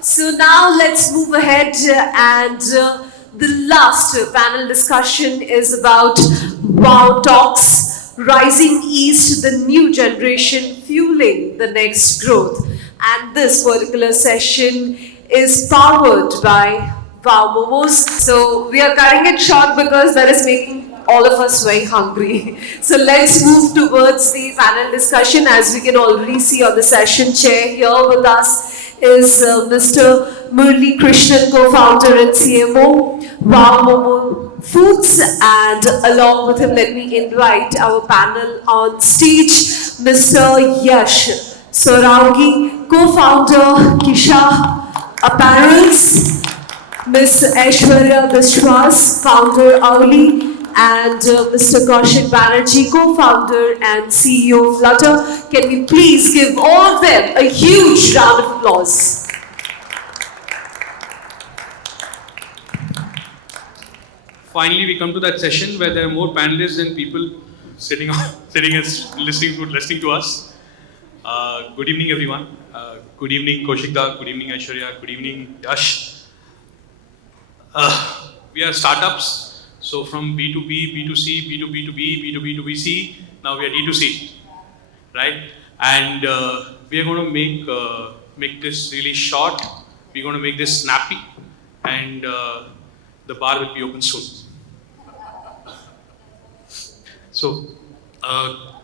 So now let's move ahead and the last panel discussion is about Wow Talks, Rising East, the new generation fueling the next growth. And this particular session is powered by Wow Momos. So we are cutting it short because that is making all of us very hungry. So let's move towards the panel discussion. As we can already see on the session chair, here with us is Mr. Murali Krishnan, co-founder and CMO, Wow Momo Foods, and along with him, let me invite our panel on stage, Mr. Yash Sarawagi, co-founder, Kisah Apparels, Ms. Aishwarya Biswas, founder AULI, and Mr. Kaushik Banerjee, co-founder and CEO of flutrr. Can we please give all of them a huge round of applause? Finally, we come to that session where there are more panelists than people sitting and listening to us. Good evening, everyone. Good evening, Kaushik da. Good evening, Aishwarya. Good evening, Yash. We are startups. So from B2B, B2C, B2B2B, B2B2BC, now we are D2C, right? And we are going to make this really short. We're going to make this snappy, and the bar will be open soon. So,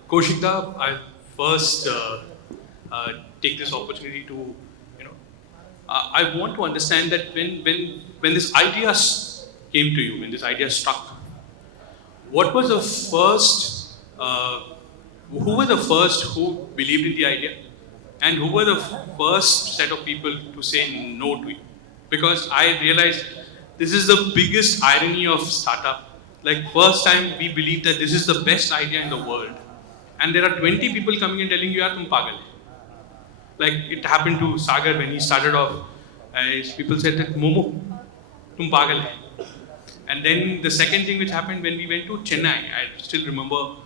Kaushik da, I first take this opportunity to, I want to understand that when this idea came to you, when this idea struck, what was the first, who were the first who believed in the idea, and who were the first set of people to say no to you? Because I realized this is the biggest irony of startup. Like, first time we believe that this is the best idea in the world, and there are 20 people coming and telling you, "Yaar, tum pagal hai." Like it happened to Sagar when he started off. People said that, "Momo, tum pagal hai." And then the second thing which happened when we went to Chennai, I still remember,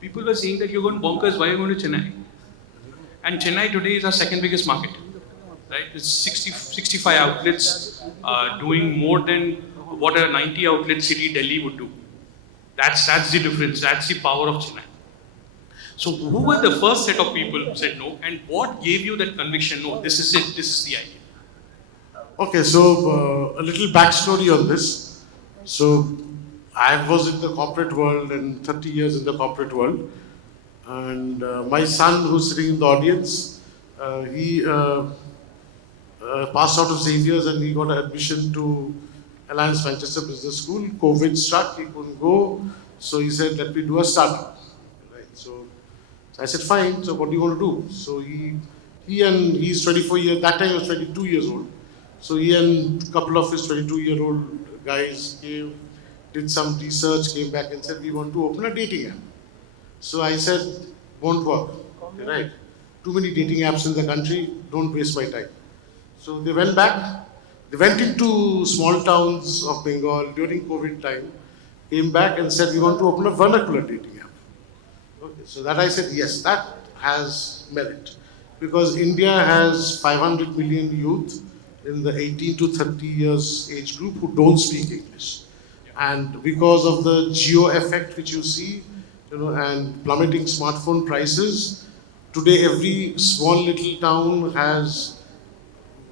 people were saying that you're going bonkers, why are you going to Chennai? And Chennai today is our second biggest market, right? It's 65 outlets doing more than what a 90 outlet city Delhi would do. That's the difference, that's the power of Chennai. So who were the first set of people who said no, and what gave you that conviction, no, this is it, this is the idea? Okay, so a little backstory on this. So I was in the corporate world and 30 years in the corporate world, and my son, who's sitting in the audience, he passed out of Xavier's and he got an admission to Alliance Manchester Business School. COVID struck, he couldn't go, so he said, "Let me do a startup." Right. So I said, "Fine. So what do you want to do?" So he's 24 years. That time he was 22 years old. So he and a couple of his 22-year-old guys came, did some research, came back and said, "We want to open a dating app." So I said, "Won't work, okay, right? Too many dating apps in the country, don't waste my time." So they went back, they went into small towns of Bengal during COVID time, came back and said, "We want to open a vernacular dating app." Okay, so that I said, yes, that has merit. Because India has 500 million youth in the 18 to 30 years age group who don't speak English. And because of the geo effect which you see, and plummeting smartphone prices, today every small little town has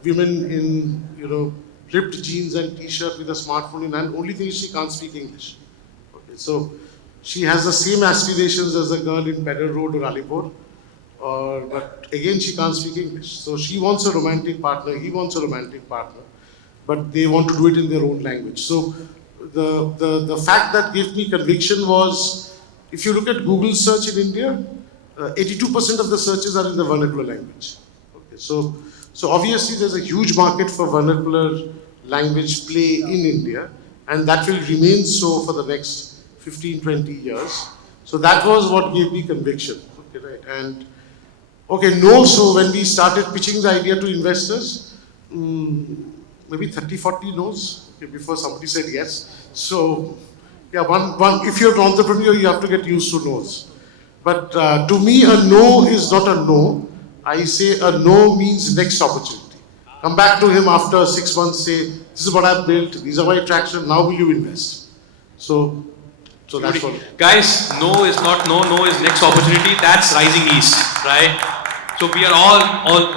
women in, ripped jeans and t-shirt with a smartphone in hand. Only thing is she can't speak English. Okay, so she has the same aspirations as a girl in Pedder Road or Alipur. But again, she can't speak English. So she wants a romantic partner, he wants a romantic partner, but they want to do it in their own language. So the fact that gave me conviction was, if you look at Google search in India, 82% of the searches are in the vernacular language. Okay, so obviously there's a huge market for vernacular language play in India, and that will remain so for the next 15, 20 years. So that was what gave me conviction. Okay, right. And so when we started pitching the idea to investors, maybe 30, 40 no's before somebody said yes. So yeah, one, if you're an entrepreneur, you have to get used to no's. But to me, a no is not a no. I say a no means next opportunity. Come back to him after 6 months, say, this is what I've built, these are my attractions, now will you invest? So that's what. Guys, no is not no, no is next opportunity. That's Rising East, right? So we are all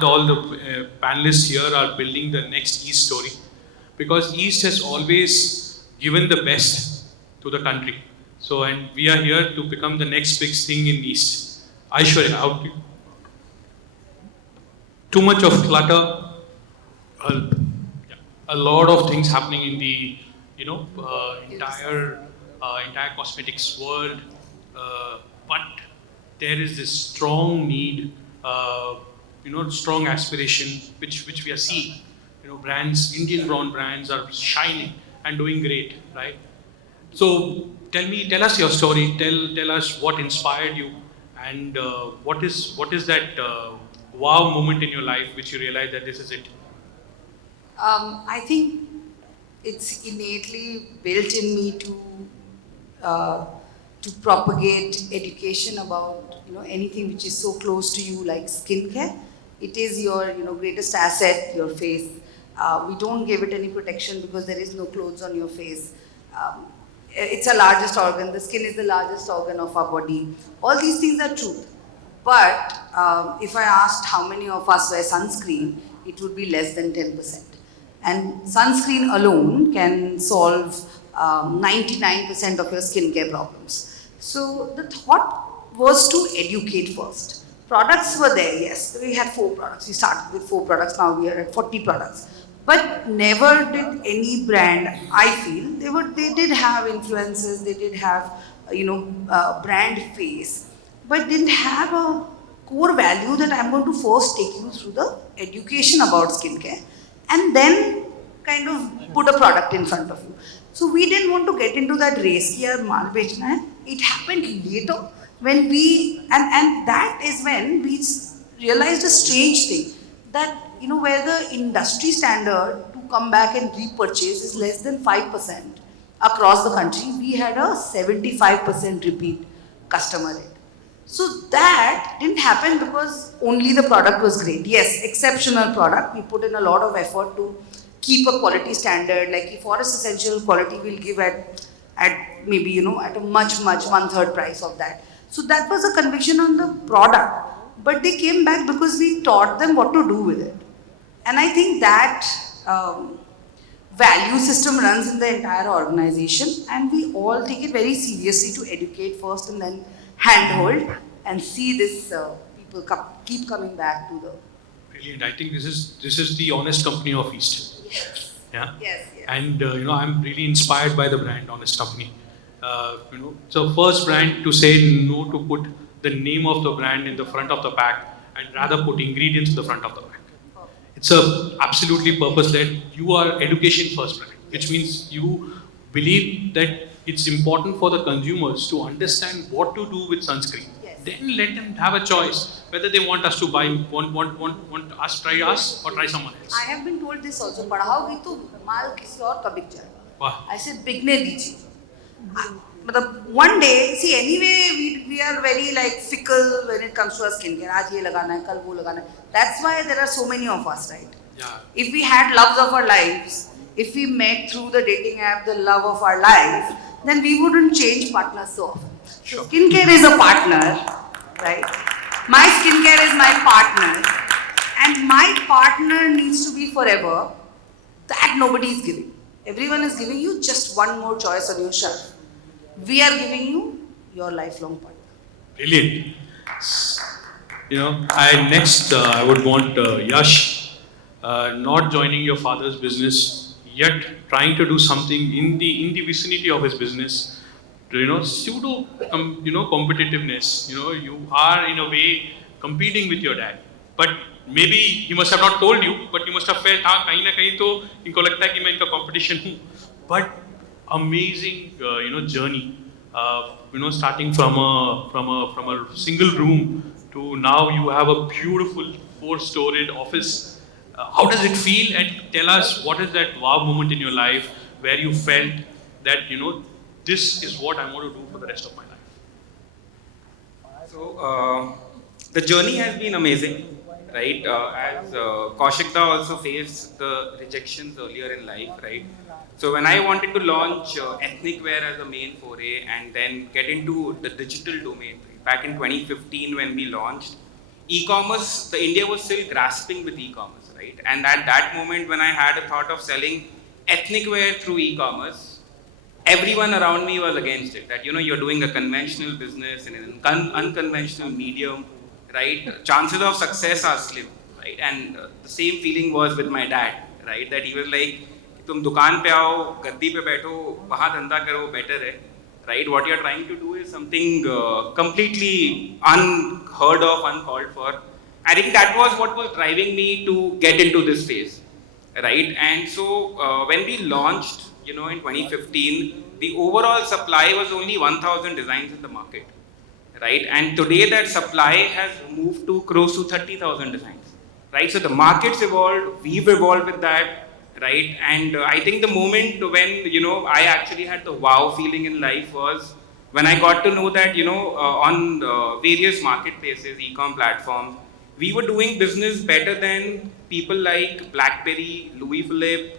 the panelists here are building the next East story, because East has always given the best to the country. So, and we are here to become the next big thing in East. Aishwarya, out to you. Too much of clutter, a, a lot of things happening in the entire cosmetics world, but there is this strong need, strong aspiration which we are seeing. Brands, Indian brown brands are shining and doing great, right? So tell us your story. Tell us what inspired you, and what is that wow moment in your life which you realize that this is it. I think it's innately built in me to propagate education about anything which is so close to you, like skincare. It is your greatest asset, your face. We don't give it any protection because there is no clothes on your face. It's the largest organ. The skin is the largest organ of our body. All these things are true. But if I asked how many of us wear sunscreen, it would be less than 10%. And sunscreen alone can solve 99% of your skincare problems. So the thought was to educate first. Products were there, yes. We had 4 products. We started with 4 products, now we are at 40 products. But never did any brand, I feel, they did have influences, they did have, brand face, but didn't have a core value that I'm going to first take you through the education about skincare and then kind of put a product in front of you. So we didn't want to get into that race, ki yaar maal bechna hai. It happened later when and that is when we realized a strange thing, that where the industry standard to come back and repurchase is less than 5% across the country, we had a 75% repeat customer rate. So that didn't happen because only the product was great. Yes, exceptional product. We put in a lot of effort to keep a quality standard. Like if Forest Essential quality, we'll give at maybe at a much 1/3 price of that. So that was a conviction on the product. But they came back because we taught them what to do with it. And I think that value system runs in the entire organization, and we all take it very seriously to educate first and then handhold and see this people keep coming back to the. Brilliant. I think this is the honest company of East. Yes. Yeah. Yes. And I'm really inspired by the brand Honest Company. So first brand to say no to put the name of the brand in the front of the pack and rather put ingredients in the front of the pack. It's a absolutely purpose-led. You are education first brand, which means you believe that it's important for the consumers to understand what to do with sunscreen. Yes. Then let them have a choice whether they want us to buy, want us try us or try someone else. I have been told this also. पढ़ाओगी तो माल किसी और का बिक जाएगा. Wow. I said बिकने दीजिए. मतलब one day, see anyway we are very like fickle when it comes to our skincare. आज ये लगाना है, कल वो लगाना है. That's why there are so many of us, right? Yeah. If we had loves of our lives, if we met through the dating app the love of our life, then we wouldn't change partners so often. Sure. So skincare is a partner, right? My skincare is my partner, and my partner needs to be forever. That nobody is giving. Everyone is giving you just one more choice on your shelf. We are giving you your lifelong partner. Brilliant. I would want Yash, not joining your father's business, yet trying to do something in the vicinity of his business. Pseudo, competitiveness. You are in a way competing with your dad, but maybe he must have not told you, but you must have felt, kahin na kahin to इनको लगता है कि मैं इनका competition हूँ. But amazing, journey. Starting from a single room to now you have a beautiful 4-storied office. How does it feel? And tell us, what is that wow moment in your life where you felt that this is what I want to do for the rest of my life? So the journey has been amazing. right? As Kaushik also faced the rejections earlier in life, right? So when I wanted to launch ethnic wear as a main foray and then get into the digital domain, back in 2015 when we launched, e-commerce, the India was still grasping with e-commerce, right? And at that moment when I had a thought of selling ethnic wear through e-commerce, everyone around me was against it. That you're doing a conventional business in an unconventional medium, right? Chances of success are slim, right? And the same feeling was with my dad, right? That he was like, तुम दुकान पे आओ, गद्दी पे बैठो, वहाँ धंधा करो, better है, right? What you're trying to do is something completely unheard of, uncalled for. I think that was what was driving me to get into this phase, right? And so when we launched, in 2015, the overall supply was only 1,000 designs in the market, right? And today that supply has moved to close to 30,000 designs, right? So the market's evolved, we've evolved with that, right? And I think the moment when, I actually had the wow feeling in life was when I got to know that, on various marketplaces, e-com platforms, we were doing business better than people like BlackBerry, Louis Philippe,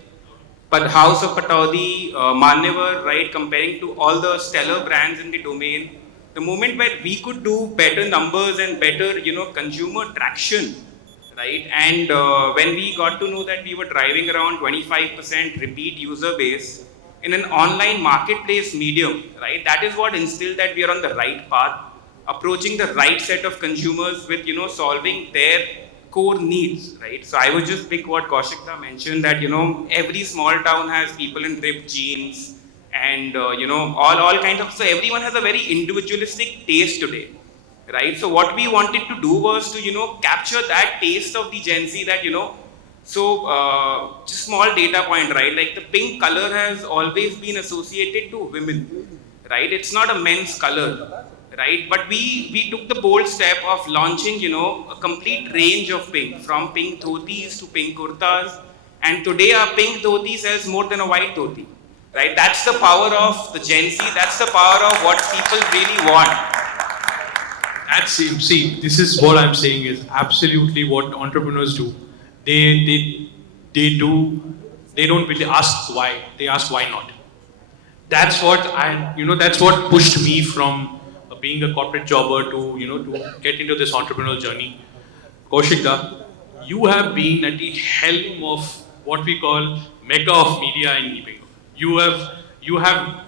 but House of Pataudi, Manyavar, right, comparing to all the stellar brands in the domain, the moment where we could do better numbers and better, consumer traction, right, and when we got to know that we were driving around 25% repeat user base in an online marketplace medium, right, that is what instilled that we are on the right path, approaching the right set of consumers with, solving their core needs, right? So I would just pick what Kaushik mentioned that, every small town has people in ripped jeans and, all kinds of, so everyone has a very individualistic taste today, right? So what we wanted to do was to, capture that taste of the Gen Z that, so just small data point, right? Like the pink color has always been associated to women, right? It's not a men's color, right? But we took the bold step of launching, a complete range of pink, from pink dhotis to pink kurtas, and today our pink dhoti sells more than a white dhoti, right? That's the power of the Gen Z. That's the power of what people really want. See, this is what I'm saying is absolutely what entrepreneurs do. They don't really ask why, they ask why not. That's what that's what pushed me from being a corporate jobber to, to get into this entrepreneurial journey. Kaushik, you have been at the helm of what we call mecca of media in Ebay. You have, you have,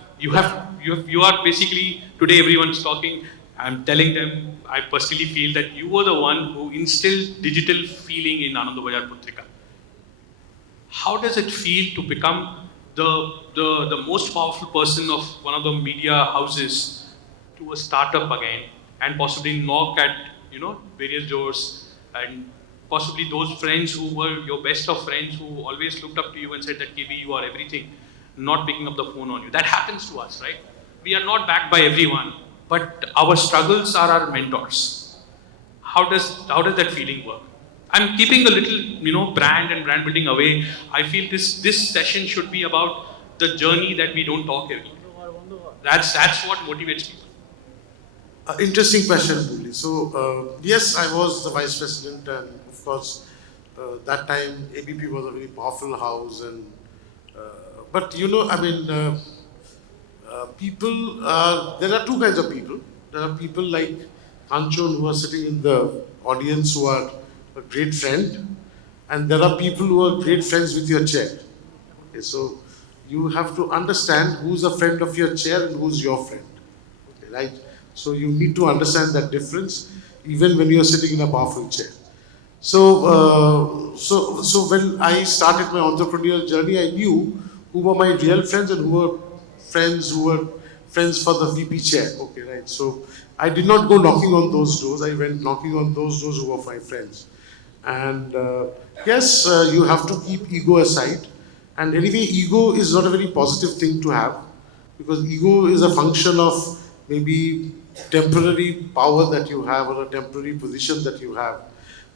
you are basically, today everyone's talking, I'm telling them, I personally feel that you were the one who instilled digital feeling in Anandabajar Putrika. How does it feel to become the most powerful person of one of the media houses to a startup again and possibly knock at, various doors, and possibly those friends who were your best of friends who always looked up to you and said that KB, you are everything, not picking up the phone on you. That happens to us, right? We are not backed by everyone, but our struggles are our mentors. How does that feeling work? I'm keeping a little, brand and brand building away. I feel this session should be about the journey that we don't talk about. That's what motivates people. Interesting question, Bully. So, yes, I was the vice president, and of course, that time ABP was a very powerful house. And but people. There are two kinds of people. There are people like Kanchon who are sitting in the audience who are a great friend, and there are people who are great friends with your chair. Okay, so you have to understand who's a friend of your chair and who's your friend. Okay, right? So you need to understand that difference even when you are sitting in a powerful chair. So, so when I started my entrepreneurial journey, I knew who were my real friends and who were friends for the VP chair. Okay, right. So I did not go knocking on those doors. I went knocking on those doors who were my friends. And yes, you have to keep ego aside. And anyway, ego is not a very positive thing to have, because ego is a function of maybe temporary power that you have or a temporary position that you have.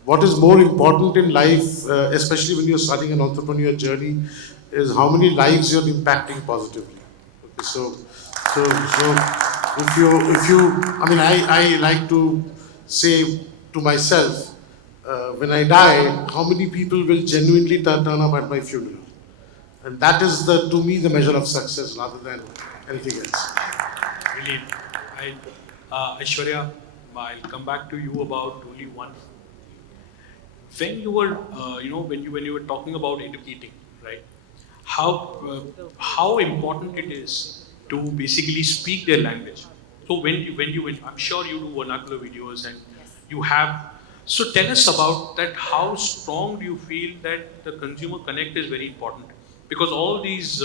What is more important in life, especially when you're starting an entrepreneurial journey, is how many lives you're impacting positively. Okay, so if you, I like to say to myself, when I die, how many people will genuinely turn up at my funeral? And that is, to me, the measure of success rather than anything else. Really, Aishwarya, I'll come back to you about only one. When you were, when you were talking about educating, right? How important it is to basically speak their language. So when I'm sure you do vernacular videos and you have. So tell us about that. How strong do you feel that the consumer connect is very important? Because all these,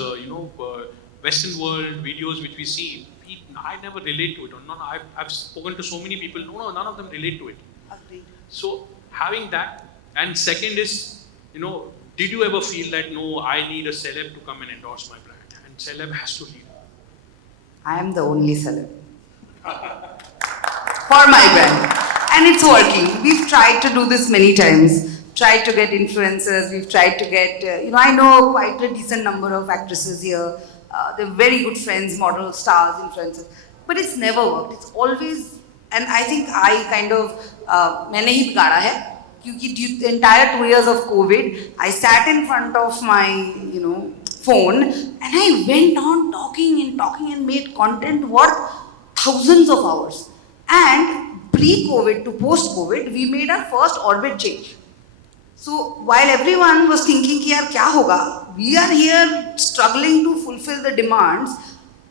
Western world videos which we see, I never relate to it. Or no, I've spoken to so many people. No, none of them relate to it. Agreed. So having that, and second is, did you ever feel that no, I need a celeb to come and endorse my brand, and celeb has to lead? I am the only celeb for my brand. And it's working. We've tried to do this many times. Tried to get influencers. We've tried to get, I know quite a decent number of actresses here. They're very good friends, models, stars, influencers. But it's never worked. It's always, and I think I kind of, मैंने ही बिगाड़ा है. Because the entire 2 years of COVID, I sat in front of my, phone, and I went on talking and made content worth thousands of hours. And pre-COVID to post-COVID, we made our first orbit change. So while everyone was thinking कि यार क्या होगा, we are here struggling to fulfill the demands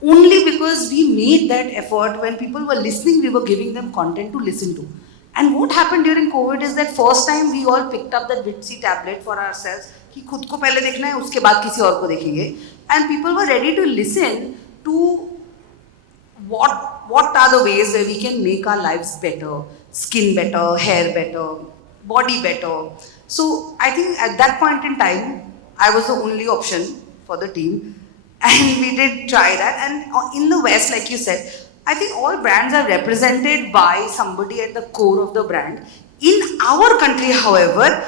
only because we made that effort. When people were listening, we were giving them content to listen to. And what happened during COVID is that first time we all picked up that Vitsy tablet for ourselves कि खुद को पहले देखना है, उसके बाद किसी और को देखेंगे. And people were ready to listen to what are the ways where we can make our lives better, skin better, hair better, body better. So I think at that point in time, I was the only option for the team, and we did try that. And in the West, like you said, I think all brands are represented by somebody at the core of the brand. In our country, however,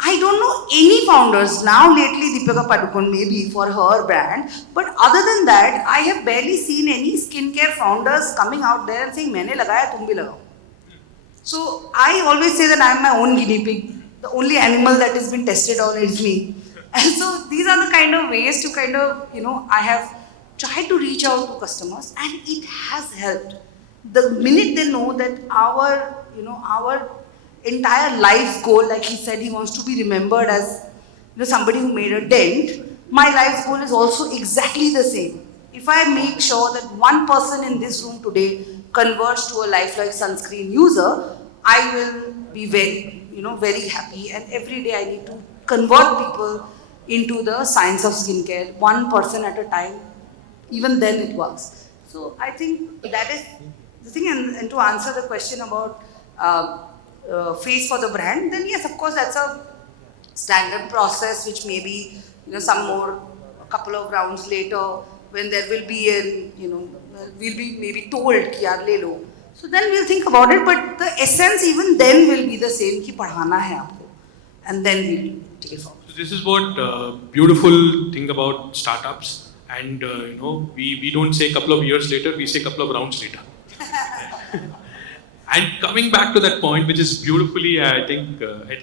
I don't know any founders. Now lately, Deepika Padukone maybe for her brand, but other than that, I have barely seen any skincare founders coming out there and saying, "मैंने लगाया, तुम भी लगाओ." So I always say that I am my own guinea pig. The only animal that has been tested on is me. And so these are the kind of ways to kind of, I have tried to reach out to customers, and it has helped. The minute they know that our entire life's goal, like he said, he wants to be remembered as somebody who made a dent. My life's goal is also exactly the same. If I make sure that one person in this room today converts to a lifelike sunscreen user, I will be very happy. And every day I need to convert people into the science of skincare, one person at a time. Even then it works. So I think that is the thing. And to answer the question about face for the brand, then yes, of course, that's a standard process, which maybe some more, a couple of rounds later, when there will be we'll be maybe told ki yaar le lo. So then we'll think about it, but the essence even then will be the same, ki padhana hai aapko, and then we'll take it forward. So this is what beautiful thing about startups, and we don't say a couple of years later, we say a couple of rounds later. And coming back to that point, which is beautifully, I think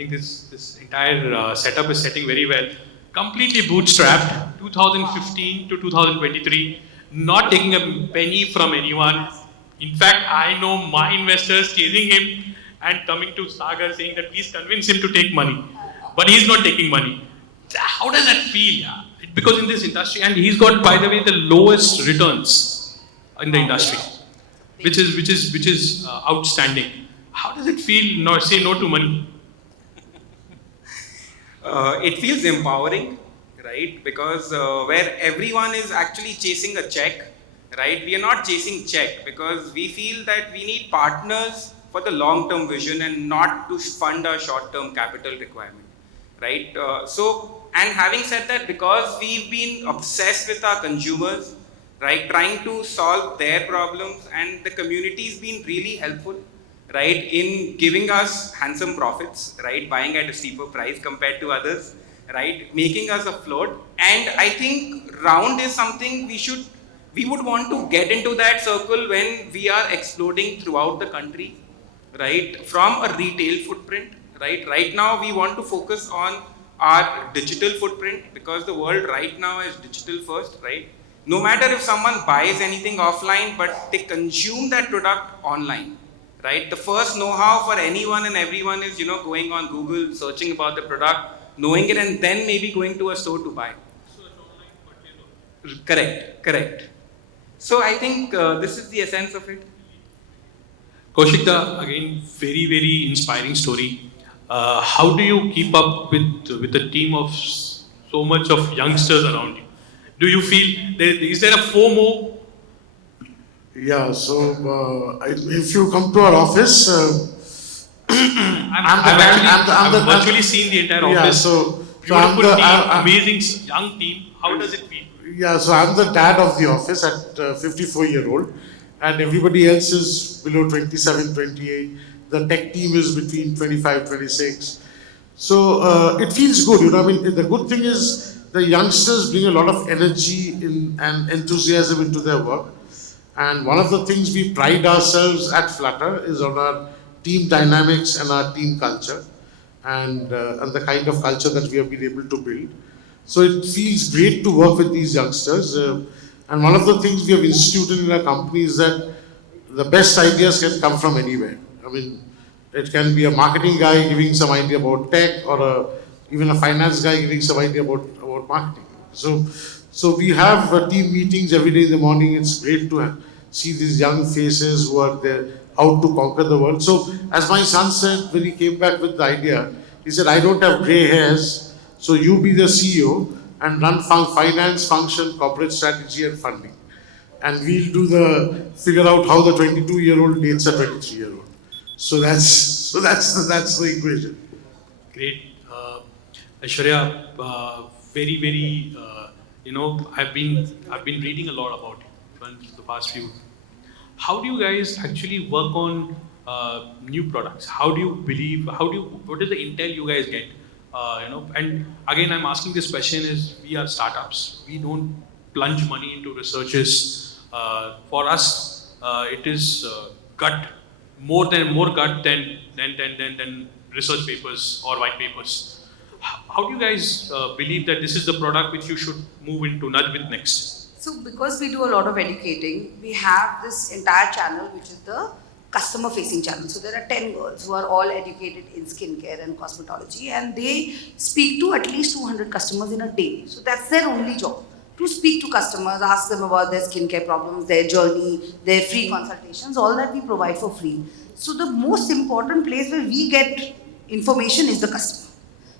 this entire setup is setting very well. Completely bootstrapped, 2015 to 2023, not taking a penny from anyone. In fact, I know my investors chasing him and coming to Sagar saying that please convince him to take money, but he's not taking money. How does that feel? Yeah? Because in this industry, and he's got, by the way, the lowest returns in the industry, which is outstanding. How does it feel? Say no to money. It feels empowering, right? Because where everyone is actually chasing a check, right? We are not chasing check because we feel that we need partners for the long-term vision and not to fund our short-term capital requirement, right? And having said that, because we've been obsessed with our consumers, right, trying to solve their problems, and the community's been really helpful, right, in giving us handsome profits, right, buying at a steeper price compared to others, right, making us a float. And I think round is something we would want to get into that circle when we are exploding throughout the country, right, from a retail footprint, right? Right now, we want to focus on our digital footprint because the world right now is digital first, right? No matter if someone buys anything offline, but they consume that product online, right? The first know-how for anyone and everyone is, going on Google, searching about the product, knowing it, and then maybe going to a store to buy. Correct, correct. So I think this is the essence of it. Kaushik, again, very, very inspiring story. How do you keep up with a team of so much of youngsters around you? Do you feel is there a FOMO? Yeah, so if you come to our office, I've virtually seen the entire yeah, office. so Beautiful team, amazing young team. How does it feel? yeah, so I'm the dad of the office at 54-year-old, and everybody else is below 27, 28. The tech team is between 25, 26. So it feels good, I mean, the good thing is the youngsters bring a lot of energy and enthusiasm into their work. And one of the things we pride ourselves at flutrr is on our team dynamics and our team culture, and the kind of culture that we have been able to build. So it feels great to work with these youngsters. And one of the things we have instituted in our company is that the best ideas can come from anywhere. I mean, it can be a marketing guy giving some idea about tech, or even a finance guy giving some idea about marketing. So we have team meetings every day in the morning. It's great to see these young faces who are there out to conquer the world. So as my son said when he came back with the idea, he said, I don't have gray hairs, so you be the CEO and run finance, function, corporate strategy and funding. And we'll figure out how the 22-year-old dates a 23-year-old. So that's the equation. Great. Aishwarya, very, very, I've been reading a lot about you in the past few. How do you guys actually work on new products? What is the intel you guys get? And again, I'm asking this question is, we are startups. We don't plunge money into researches. For us, it is gut, more gut than research papers or white papers. How do you guys believe that this is the product which you should move into nudge with next? So because we do a lot of educating, we have this entire channel which is the customer facing channel. So there are 10 girls who are all educated in skincare and cosmetology, and they speak to at least 200 customers in a day. So that's their only job, to speak to customers, ask them about their skincare problems, their journey, their free consultations, all that we provide for free. So the most important place where we get information is the customer.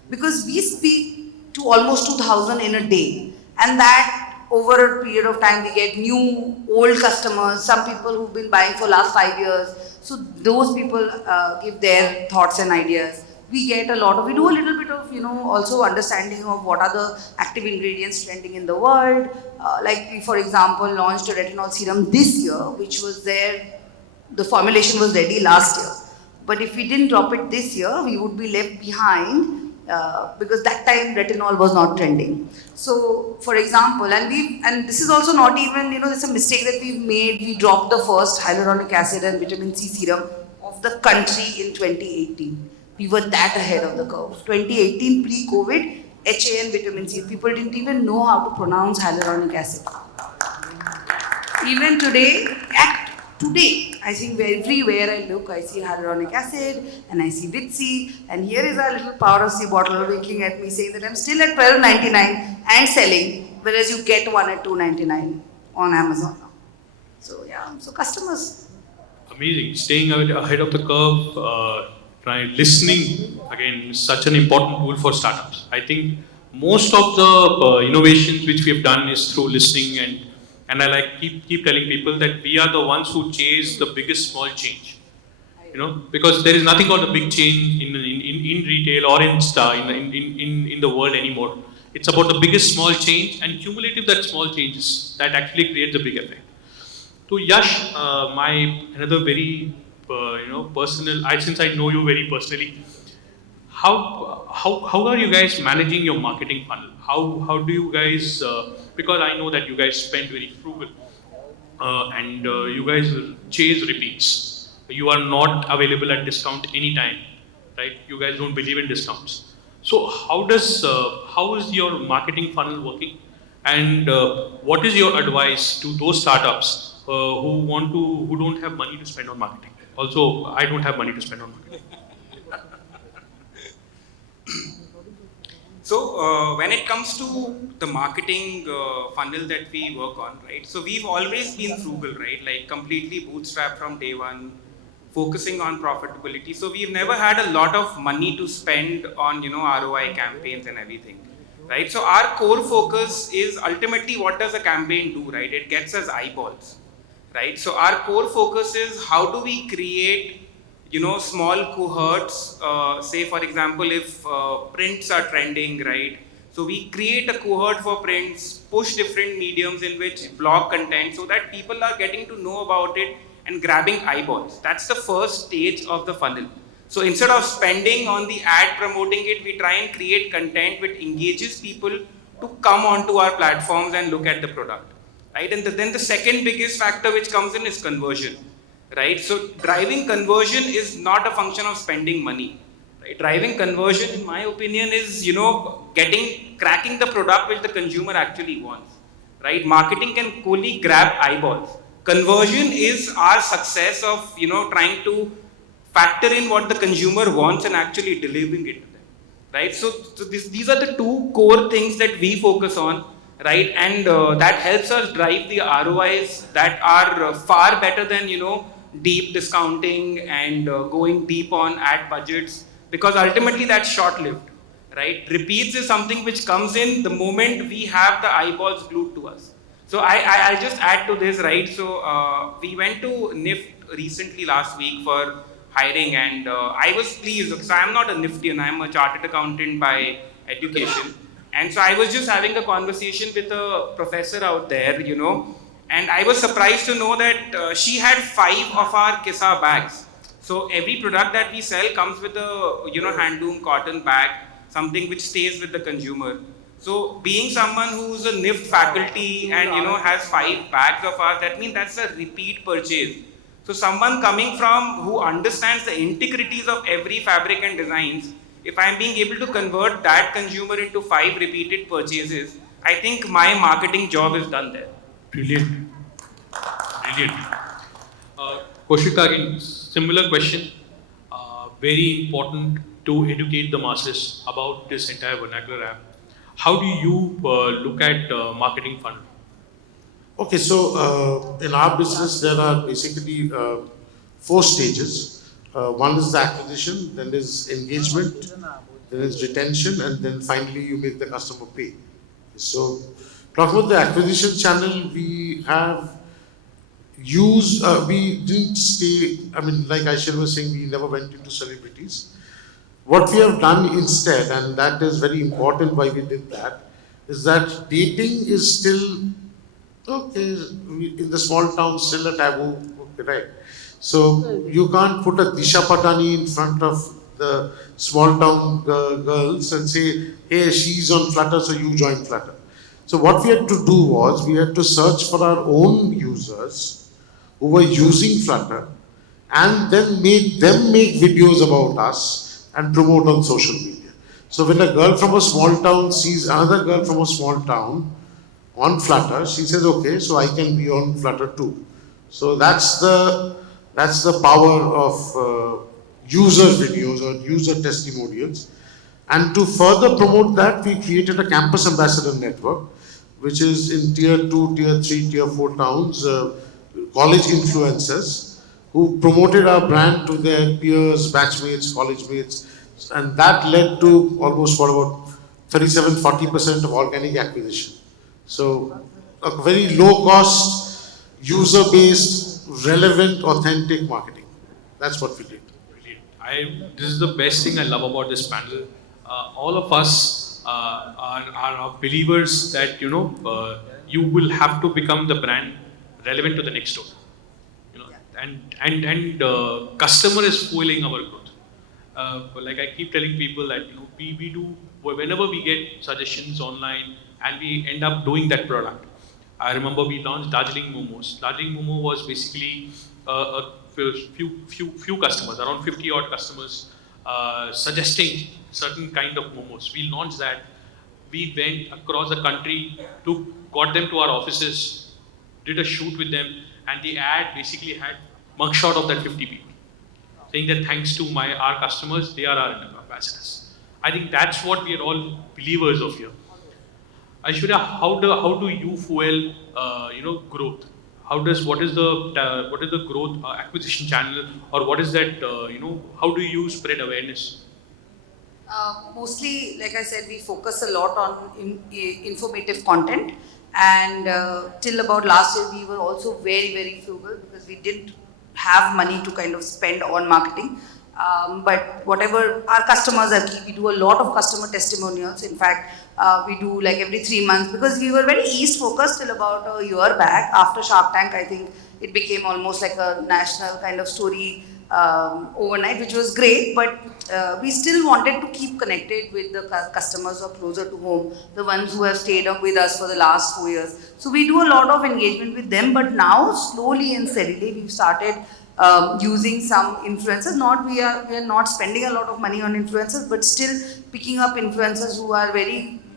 Because we speak to almost 2,000 in a day, and that over a period of time we get new, old customers, some people who've been buying for last 5 years. So those people give their thoughts and ideas. We do a little bit of, also understanding of what are the active ingredients trending in the world. Like we, for example, launched a retinol serum this year, which was the formulation was ready last year. But if we didn't drop it this year, we would be left behind. Because that time retinol was not trending. So, for example, and this is also not even, there's a mistake that we've made. We dropped the first hyaluronic acid and vitamin C serum of the country in 2018. We were that ahead of the curve. 2018 pre-COVID, HA and vitamin C. People didn't even know how to pronounce hyaluronic acid. Even today, I think everywhere I look, I see hyaluronic acid and I see Vitsi, and here is our little Power of C bottle winking at me saying that I'm still at $12.99 and selling, whereas you get one at $2.99 on Amazon now. So yeah, so customers. Amazing. Staying ahead of the curve, listening, again, is such an important tool for startups. I think most of the innovations which we have done is through listening, and I keep telling people that we are the ones who chase the biggest small change. Because there is nothing called a big change in retail or in the world anymore. It's about the biggest small change and cumulative that small changes that actually create the big effect. To Yash, another very personal. Since I know you very personally, how are you guys managing your marketing funnel? How do you guys? Because I know that you guys spend very frugal, and you guys chase repeats. You are not available at discount anytime. right? You guys don't believe in discounts. So how is your marketing funnel working? And what is your advice to those startups who don't have money to spend on marketing? Also, I don't have money to spend on marketing. So when it comes to the marketing funnel that we work on, right? So we've always been frugal, right? Like completely bootstrapped from day one, focusing on profitability. So we've never had a lot of money to spend on, ROI campaigns and everything, right? So our core focus is ultimately what does a campaign do, right? It gets us eyeballs, right? So our core focus is how do we create small cohorts, say for example, if prints are trending, right? So we create a cohort for prints, push different mediums in which blog content so that people are getting to know about it and grabbing eyeballs. That's the first stage of the funnel. So instead of spending on the ad promoting it, we try and create content which engages people to come onto our platforms and look at the product, right? And then the second biggest factor which comes in is conversion, right? So driving conversion is not a function of spending money, right? Driving conversion, in my opinion, is cracking the product which the consumer actually wants, right? Marketing can only grab eyeballs. Conversion is our success of trying to factor in what the consumer wants and actually delivering it to them, right? So these are the two core things that we focus on, right? And that helps us drive the ROIs that are far better than deep discounting and going deep on ad budgets, because ultimately that's short-lived, right? Repeats is something which comes in the moment we have the eyeballs glued to us. So I'll just add to this, right? So we went to NIFT recently last week for hiring, and I was pleased because I'm not a Niftian, I'm a chartered accountant by education. And so I was just having a conversation with a professor out there, and I was surprised to know that she had 5 of our Kisah bags. So every product that we sell comes with a hand-loom cotton bag, something which stays with the consumer. So being someone who's a NIFT faculty and has 5 bags of ours, that means that's a repeat purchase. So someone coming from who understands the integrities of every fabric and designs, if I'm being able to convert that consumer into 5 repeated purchases, I think my marketing job is done there. Brilliant. Brilliant. Kaushik, again, similar question. Very important to educate the masses about this entire vernacular app. How do you look at marketing funnel? Okay, so in our business, there are basically 4 stages. One is the acquisition, then is engagement, then is retention, and then finally you make the customer pay. So, talking about the acquisition channel, we have used, we didn't stay, I mean, like Aishwarya was saying, we never went into celebrities. What we have done instead, and that is very important why we did that, is that dating is still, okay, in the small towns, still a taboo, okay, right? So you can't put a Disha Patani in front of the small town girls and say, hey, she's on Flutter, so you join Flutter. So what we had to do was, we had to search for our own users who were using Flutter and then make them make videos about us and promote on social media. So when a girl from a small town sees another girl from a small town on Flutter, she says, okay, so I can be on Flutter too. So that's the power of user videos or user testimonials. And to further promote that, we created a campus ambassador network, which is in tier 2, tier 3, tier 4 towns, college influencers who promoted our brand to their peers, batchmates, college mates, and that led to almost for about 37-40% of organic acquisition. So a very low cost, user based, relevant, authentic marketing. That's what we did. Brilliant. This is the best thing I love about this panel. All of us are believers that you will have to become the brand relevant to the next door. And customer is fueling our growth. Like I keep telling people that we do whenever we get suggestions online and we end up doing that product. I remember we launched Darjeeling Momos. Darjeeling Momo was basically a few customers, around 50 odd customers suggesting certain kind of momos. We launched that. We went across the country, got them to our offices, did a shoot with them, and the ad basically had mugshot of that 50 people, saying that thanks to our customers, they are our ambassadors. I think that's what we are all believers of here. Aishwarya, how do you fuel growth? What is the growth acquisition channel, or what is that how do you spread awareness? Mostly, like I said, we focus a lot on informative content, and till about last year we were also very, very frugal because we didn't have money to kind of spend on marketing. But whatever our customers are key, we do a lot of customer testimonials. In fact, we do like every 3 months, because we were very east focused till about a year back. After Shark Tank, I think it became almost like a national kind of story overnight, which was great, but we still wanted to keep connected with the customers who are closer to home, the ones who have stayed up with us for the last 4 years. So we do a lot of engagement with them, but now slowly and steadily we've started using some influencers. We are not spending a lot of money on influencers, but still picking up influencers who are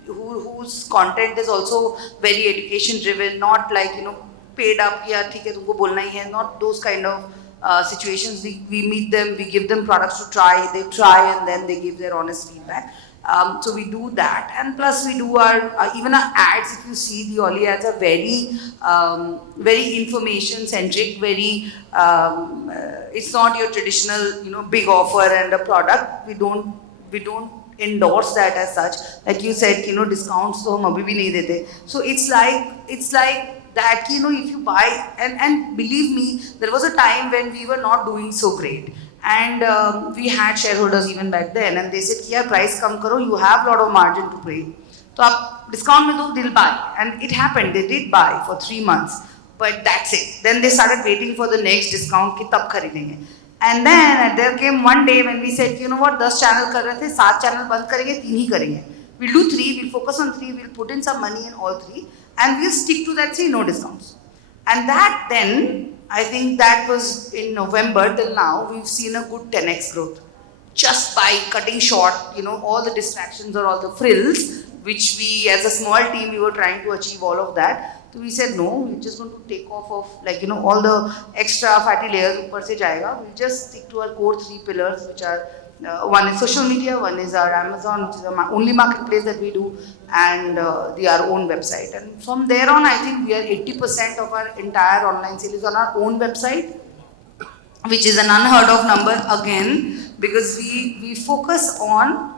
whose content is also very education driven, not like paid up, yeah, theek hai, tumko bolna hi hai, not those kind of situations. We meet them, we give them products to try, they try, and then they give their honest feedback. So we do that, and plus we do our even our ads. If you see, the AULI ads are very information centric. It's not your traditional big offer and a product. We don't endorse that as such. Like you said, discounts to hum abhi bhi nahi dete. So it's like that, if you buy, and believe me, there was a time when we were not doing so great, and we had shareholders even back then, and they said, "Yaar, price kam karo, you have a lot of margin to pay. So aap discount mein do, they'll buy." And it happened, they did buy for 3 months, but that's it. Then they started waiting for the next discount ki tab kharidenge. And then there came one day when we said, you know what, 10 channel kar rahe the, 7 channel band karenge, 3 hi karenge. We'll do 3, we'll focus on 3, we'll put in some money in all 3, and we'll stick to that 3, no discounts. And that then, I think that was in November till now, we've seen a good 10x growth. Just by cutting short, all the distractions or all the frills, which we as a small team, we were trying to achieve all of that. So we said, no, we're just going to take off of all the extra fatty layers upar se jayega. We'll just stick to our core 3 pillars, which are one is social media, one is our Amazon, which is the only marketplace that we do, and our own website. And from there on, I think we are 80% of our entire online sale is on our own website, which is an unheard of number again, because we focus on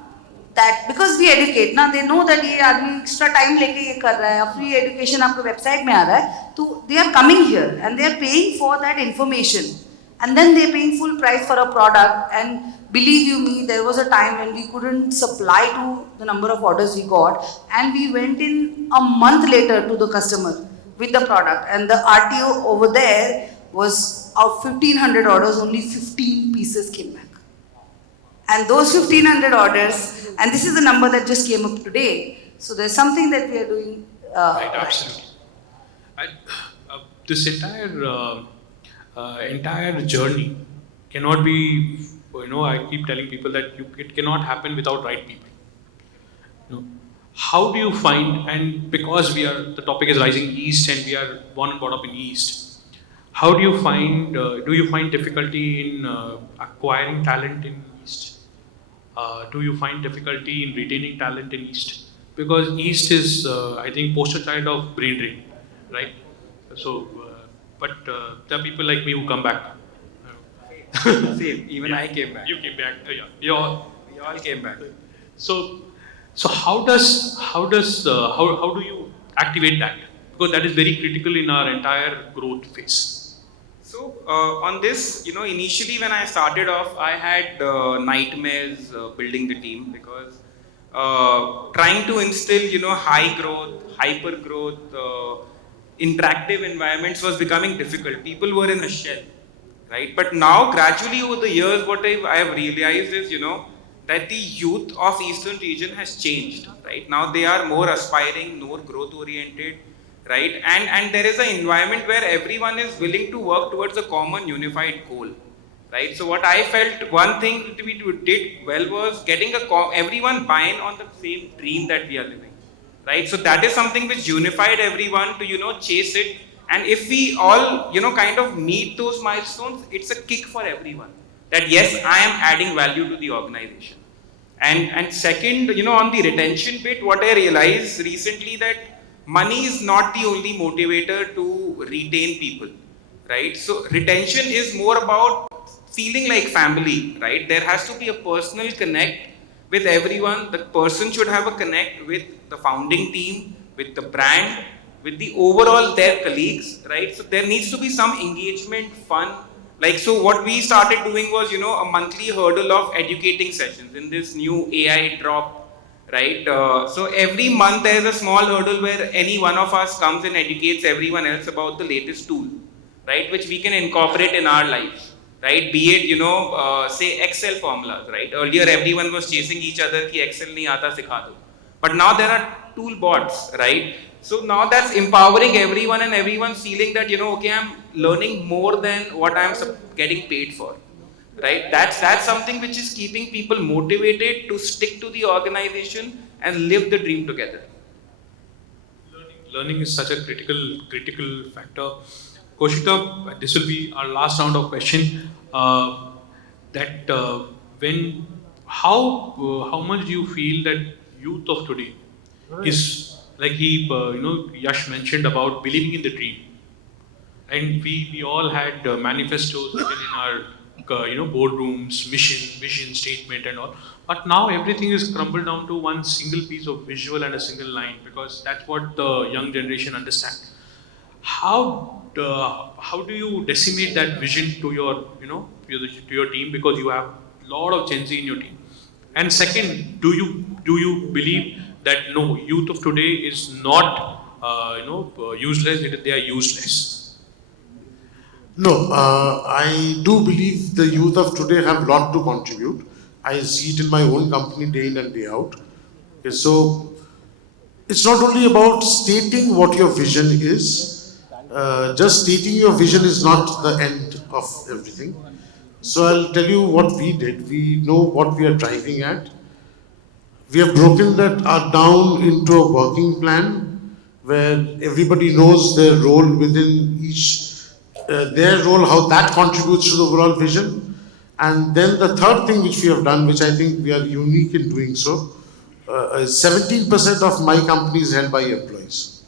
that, because we educate na, they know that ये आदमी extra time लेके ये कर रहा है, free education आपके website में आ रहा है, तो they are coming here and they are paying for that information, and then they are paying full price for a product. And believe you me, there was a time when we couldn't supply to the number of orders we got, and we went in a month later to the customer with the product, and the RTO over there was out 1500 orders, only 15 pieces came back. And those 1500 orders, and this is the number that just came up today. So there's something that we are doing. Right, absolutely. This entire journey cannot be, I keep telling people that it cannot happen without right people. How do you find, and because the topic is Rising East and we are born and brought up in East, how do you find difficulty in acquiring talent in East? Do you find difficulty in retaining talent in East? Because East is, I think, poster child of brain drain, right? So, but there are people like me who come back. Same, even I came back. You came back, yeah. We all came back. So how do you activate that? Because that is very critical in our entire growth phase. So on this, initially when I started off, I had nightmares building the team, because trying to instill, high growth, hyper growth, interactive environments was becoming difficult. People were in a shell, right? But now, gradually over the years, what I have realized is, that the youth of Eastern region has changed, right? Now they are more aspiring, more growth oriented, right? And there is an environment where everyone is willing to work towards a common unified goal, right? So what I felt, one thing we did well was getting everyone buying on the same dream that we are living, right? So that is something which unified everyone to, chase it. And if we all, kind of meet those milestones, it's a kick for everyone that yes, I am adding value to the organization. And second, on the retention bit, what I realized recently that money is not the only motivator to retain people, right? So retention is more about feeling like family, right? There has to be a personal connect with everyone. The person should have a connect with the founding team, with the brand, with the overall their colleagues, right? So there needs to be some engagement, fun. Like, so what we started doing was, a monthly hurdle of educating sessions in this new AI drop, right? So every month there is a small hurdle where any one of us comes and educates everyone else about the latest tool, right? Which we can incorporate in our lives, right? Be it, say Excel formulas, right? Earlier everyone was chasing each other ki Excel nahi aata sikha do. But now there are tool bots, right? So now that's empowering everyone and everyone's feeling that, okay, I'm learning more than what I'm getting paid for, right? That's something which is keeping people motivated to stick to the organization and live the dream together. Learning is such a critical factor. Kaushika, this will be our last round of question. That when how much do you feel that youth of today is like Yash mentioned about believing in the dream, and we all had manifestos written in our boardrooms, mission, vision statement, and all. But now everything is crumbled down to one single piece of visual and a single line because that's what the young generation understand. How do you decimate that vision to your to your team because you have a lot of Gen Z in your team? And second, do you believe that no, youth of today is not useless? They are useless. No, I do believe the youth of today have a lot to contribute. I see it in my own company day in and day out. Okay, so it's not only about stating what your vision is. Just stating your vision is not the end of everything. So I'll tell you what we did. We know what we are driving at. We have broken that down into a working plan where everybody knows their role within their role, how that contributes to the overall vision. And then the third thing which we have done, which I think we are unique in doing so, 17% of my company is held by employees.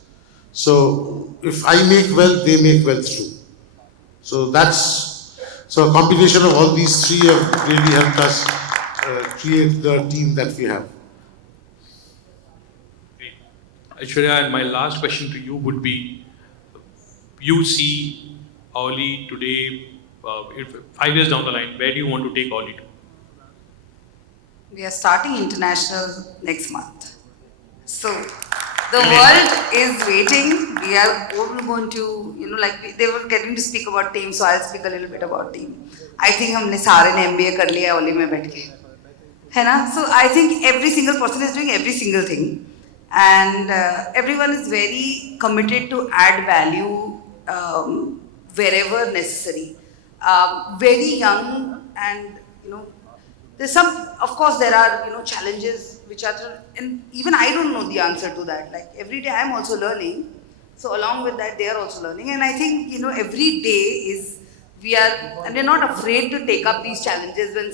So if I make wealth, they make wealth too. So a combination of all these three have really helped us create the team that we have. Aishwarya, and my last question to you would be, you see AULI today, 5 years down the line, where do you want to take AULI to? We are starting international next month. So the world is waiting. We are all going to, they were getting to speak about team, so I'll speak a little bit about team. I think हमने सारे ने MBA कर लिया AULI में बैठ के, है ना? So I think every single person is doing every single thing, and everyone is very committed to add value wherever necessary. Very young, and there's of course there are challenges which are, and even I don't know the answer to that. Like every day I'm also learning, so along with that they are also learning, and I think every day and we're not afraid to take up these challenges. When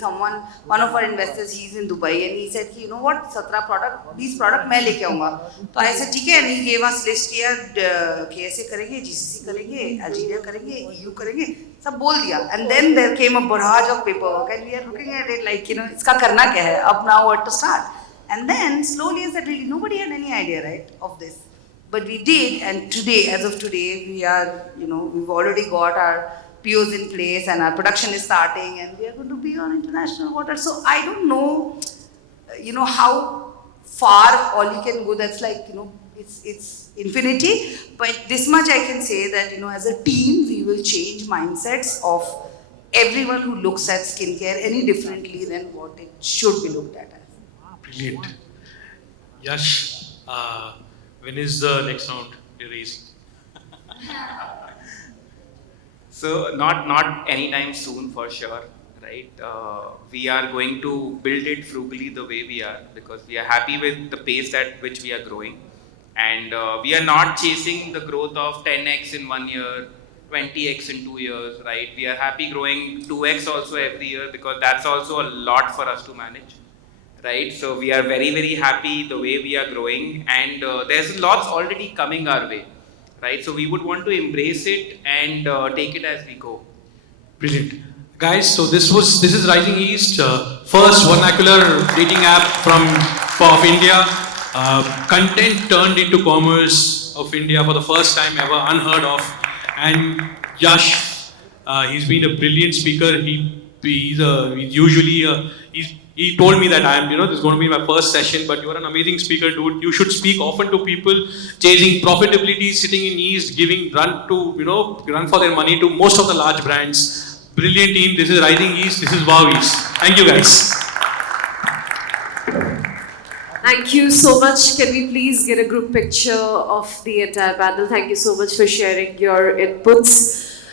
one of our investors, he's in Dubai, and he said, you know what, 17 product, 20 product मैं लेके आऊँगा. तो I said ठीक है, and he gave us list किया, KSA करेंगे, GCC करेंगे, Algeria करेंगे, EU करेंगे, सब बोल दिया. And then there came a barrage of paperwork, and we are looking at it like इसका करना क्या है? Up now what to start? And then slowly and steadily, nobody had any idea, right, of this. But we did, and today, as of today, we are, we've already got our POs in place, and our production is starting, and we are going to be on international water. So I don't know, how far AULI can go. That's like, it's infinity. But this much I can say that, as a team, we will change mindsets of everyone who looks at skincare any differently than what it should be looked at as. Brilliant. Yash, when is the next round you're raising? So not anytime soon for sure, right? We are going to build it frugally the way we are, because we are happy with the pace at which we are growing, and we are not chasing the growth of 10x in 1 year, 20x in 2 years, right? We are happy growing 2x also every year, because that's also a lot for us to manage, right? So we are very happy the way we are growing, and there's lots already coming our way, right? So we would want to embrace it and take it as we go. Brilliant. Guys, so this is Rising East, first vernacular dating app of India. Content turned into commerce of India for the first time ever, unheard of. And Yash, he's been a brilliant speaker. He told me that this is going to be my first session, but you're an amazing speaker, dude. You should speak often to people chasing profitability, sitting in East, run for their money to most of the large brands. Brilliant team. This is Rising East. This is Wow East. Thank you, guys. Thank you so much. Can we please get a group picture of the entire panel? Thank you so much for sharing your inputs.